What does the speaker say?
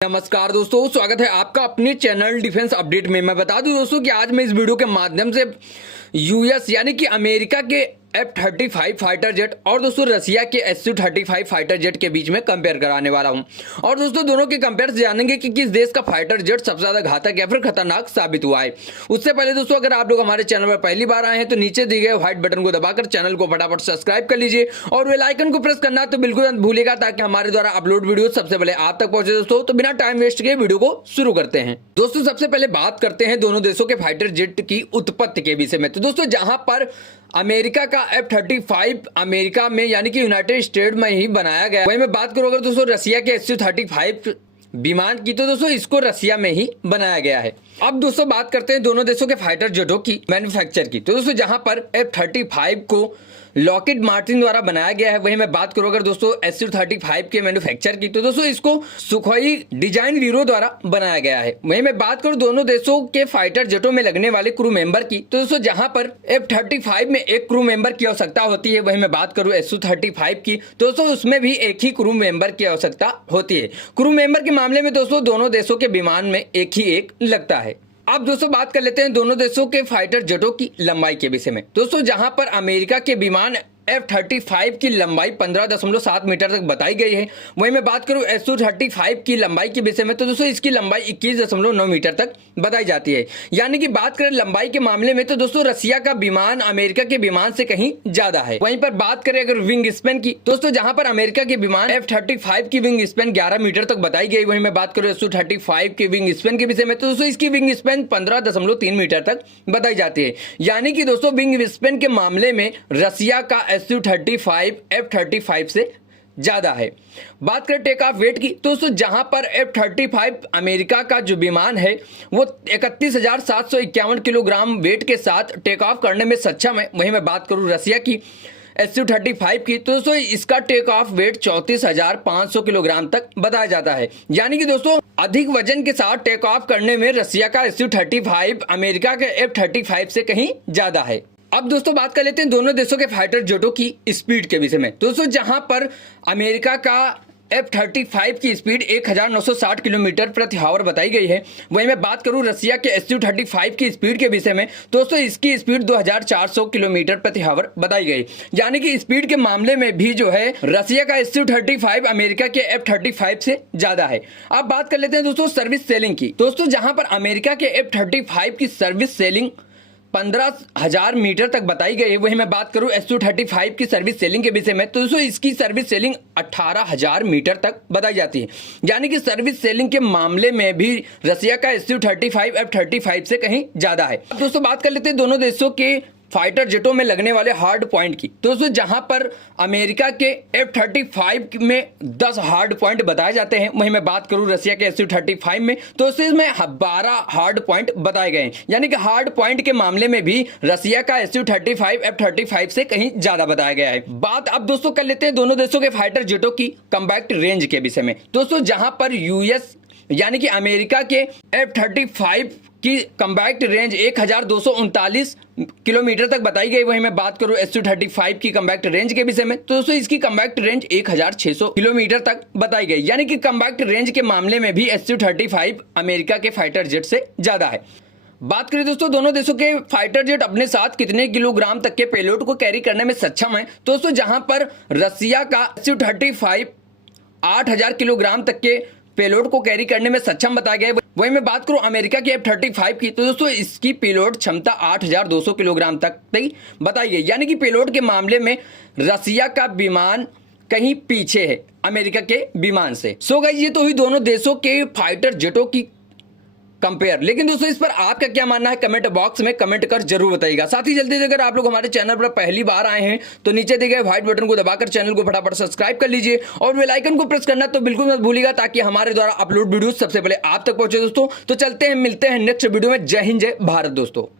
नमस्कार दोस्तों, स्वागत है आपका अपने चैनल डिफेंस अपडेट में। मैं बता दूं दोस्तों कि आज मैं इस वीडियो के माध्यम से यूएस यानी कि अमेरिका के F-35 फाइटर जेट और दोस्तों रसिया के Su-35 फाइटर जेट के बीच में कंपेयर कराने वाला हूं। और दोस्तों दोनों के कंपेयर जानेंगे कि किस देश का फाइटर जेट सबसे ज्यादा घातक या फिर खतरनाक साबित हुआ है। उससे पहले दोस्तों अगर आप लोग हमारे चैनल पर पहली बार आए हैं तो नीचे दिए गए व्हाइट बटन को दबाकर चैनल को फटाफट सब्सक्राइब कर लीजिए और बेल आइकन को प्रेस करना तो बिल्कुल मत भूलिएगा, ताकि हमारे द्वारा अपलोड वीडियो सबसे पहले आप तक पहुंचे। दोस्तों तो बिना टाइम वेस्ट किए वीडियो को शुरू करते हैं। दोस्तों सबसे पहले बात करते हैं दोनों देशों के फाइटर जेट की उत्पत्ति के विषय में। तो दोस्तों जहां पर अमेरिका का F-35 अमेरिका में यानी कि यूनाइटेड स्टेट में ही बनाया गया, वहीं मैं बात करूं अगर दोस्तों रसिया के Su-35 विमान की, तो दोस्तों इसको रसिया में ही बनाया गया है। अब दोस्तों बात करते हैं दोनों देशों के फाइटर जेटों की मैन्युफैक्चर की। तो दोस्तों जहां पर F-35 को लॉकहीड मार्टिन द्वारा बनाया गया है, वहीं मैं बात करूं अगर दोस्तों Su-35 के मैन्युफैक्चर की, तो दोस्तों इसको सुखोई डिजाइन वीरो द्वारा बनाया गया है। वहीं मैं बात करूं दोनों देशों के फाइटर जेटों में लगने वाले क्रू मेंबर की, तो दोस्तों जहां पर F-35 में एक क्रू मेंबर की आवश्यकता होती है, वहीं मैं बात करूं Su-35 की, तो दोस्तों उसमें भी एक ही क्रू मेंबर की आवश्यकता होती है। क्रू मेंबर के मामले में दोस्तों दोनों देशों के विमान में एक ही एक लगता है। अब दोस्तों बात कर लेते हैं दोनों देशों के फाइटर जेटों की लंबाई के विषय में। दोस्तों जहां पर अमेरिका के विमान F-35 की लंबाई 15.7 मीटर तक बताई गई है, वहीं मैं बात करूं Su-35 की लंबाई के विषय में, तो दोस्तों इसकी लंबाई 21.9 मीटर तक बताई जाती है। यानी कि बात करें लंबाई के मामले में, तो दोस्तों रसिया का विमान अमेरिका के विमान से कहीं ज्यादा है। वहीं पर बात करें अगर विंग स्पैन की, दोस्तों जहां पर अमेरिका के विमान F-35 की विंग स्पैन 11 मीटर तक बताई गई, वहीं मैं बात करूं Su-35 के विंग स्पैन के विषय में, तो दोस्तों इसकी विंग स्पैन 15.3 मीटर तक बताई जाती है। यानी कि दोस्तों विंग स्पैन के मामले में रसिया का Su-35 F-35 से ज्यादा है। बात करें टेक ऑफ वेट की, तो दोस्तों जहां पर F-35 अमेरिका का जो विमान है वो 31,751 किलोग्राम वेट के साथ टेक ऑफ करने में सक्षम है, वहीं मैं बात करूं रसिया की Su-35 की, तो दोस्तों इसका टेक ऑफ वेट 34,500 किलोग्राम तक बताया जाता है। यानी कि दोस्तों अधिक वजन के साथ टेक ऑफ करने में रसिया का Su-35 अमेरिका के F-35 से कहीं ज्यादा है। अब दोस्तों बात कर लेते हैं दोनों देशों के फाइटर जेटों की स्पीड के विषय में। दोस्तों जहां पर अमेरिका का F-35 की स्पीड 1960 किलोमीटर प्रति आवर बताई गई है, वहीं मैं बात करूं रसिया के Su-35 की स्पीड के विषय में, दोस्तों इसकी स्पीड 2400 किलोमीटर प्रति आवर बताई गई। यानी कि स्पीड के मामले में भी जो है रसिया का Su-35 अमेरिका के F-35 से ज्यादा है। अब बात कर लेते हैं दोस्तों सर्विस सेलिंग की। दोस्तों जहां पर अमेरिका के F-35 की सर्विस सेलिंग 15,000 मीटर तक बताई गई है, वहीं मैं बात करूं Su-35 की सर्विस सेलिंग के विषय में, तो दोस्तों इसकी सर्विस सेलिंग 18,000 मीटर तक बताई जाती है। यानी कि सर्विस सेलिंग के मामले में भी रसिया का Su-35 F-35 से कहीं ज्यादा है। दोस्तों बात कर लेते हैं दोनों देशों के फाइटर जेटों में लगने वाले हार्ड पॉइंट की। दोस्तों जहां पर अमेरिका के F-35 में 10 हार्ड पॉइंट बताए जाते हैं, वहीं मैं बात करूं रसिया के Su-35 में, तो इसमें 12 हार्ड पॉइंट बताए गए हैं। यानी कि हार्ड पॉइंट के मामले में भी रसिया का Su-35 F-35 से कहीं ज्यादा बताया गया है। बात अब दोस्तों कर लेते हैं दोनों देशों के फाइटर जेटों की कॉम्बैट रेंज के विषय में। दोस्तों जहां पर यूएस यानी कि अमेरिका के F-35 की कॉम्बैट रेंज 1239 किलोमीटर तक बताई गई, वहीं मैं बात करूं Su-35 की कॉम्बैट रेंज के विषय में, तो दोस्तों इसकी कॉम्बैट रेंज 1600 किलोमीटर तक बताई गई। यानी कि कॉम्बैट रेंज के मामले में भी Su-35 अमेरिका के फाइटर जेट से ज्यादा है। बात करें दोस्तों दोनों देशों के फाइटर जेट अपने साथ कितने किलोग्राम तक के पेलोड को कैरी करने में सक्षम है। दोस्तों जहां पर रसिया का Su-35 8,000 किलोग्राम तक के पेलोड को कैरी करने में सक्षम बताया गया है, वहीं मैं बात करूं अमेरिका के F-35 की, तो दोस्तों इसकी पेलोड क्षमता 8,200 किलोग्राम तक बताई गई। यानी कि पेलोड के मामले में रसिया का विमान कहीं पीछे है अमेरिका के विमान से। सो गाइस ये तो हुई दोनों देशों के फाइटर जेटों की कंपेयर। लेकिन दोस्तों इस पर आपका क्या मानना है कमेंट बॉक्स में कमेंट कर जरूर बताइएगा। साथ ही जल्दी से अगर आप लोग हमारे चैनल पर पहली बार आए हैं तो नीचे दिए गए व्हाइट बटन को दबाकर चैनल को फटाफट सब्सक्राइब कर लीजिए और बेल आइकन को प्रेस करना तो बिल्कुल मत भूलिएगा, ताकि हमारे द्वारा अपलोड वीडियो सबसे पहले आप तक पहुंचे। दोस्तों तो चलते हैं, मिलते हैं नेक्स्ट वीडियो में। जय हिंद, जय भारत दोस्तों।